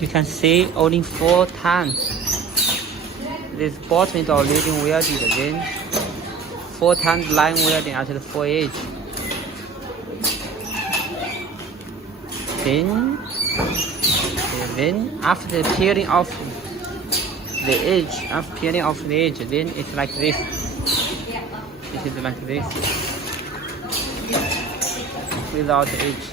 You can see only 4 times. This bottom is already welded. Then 4 times line welding at the 4 edge. Then after peeling off the edge, then it's like this. It is like this without the edge.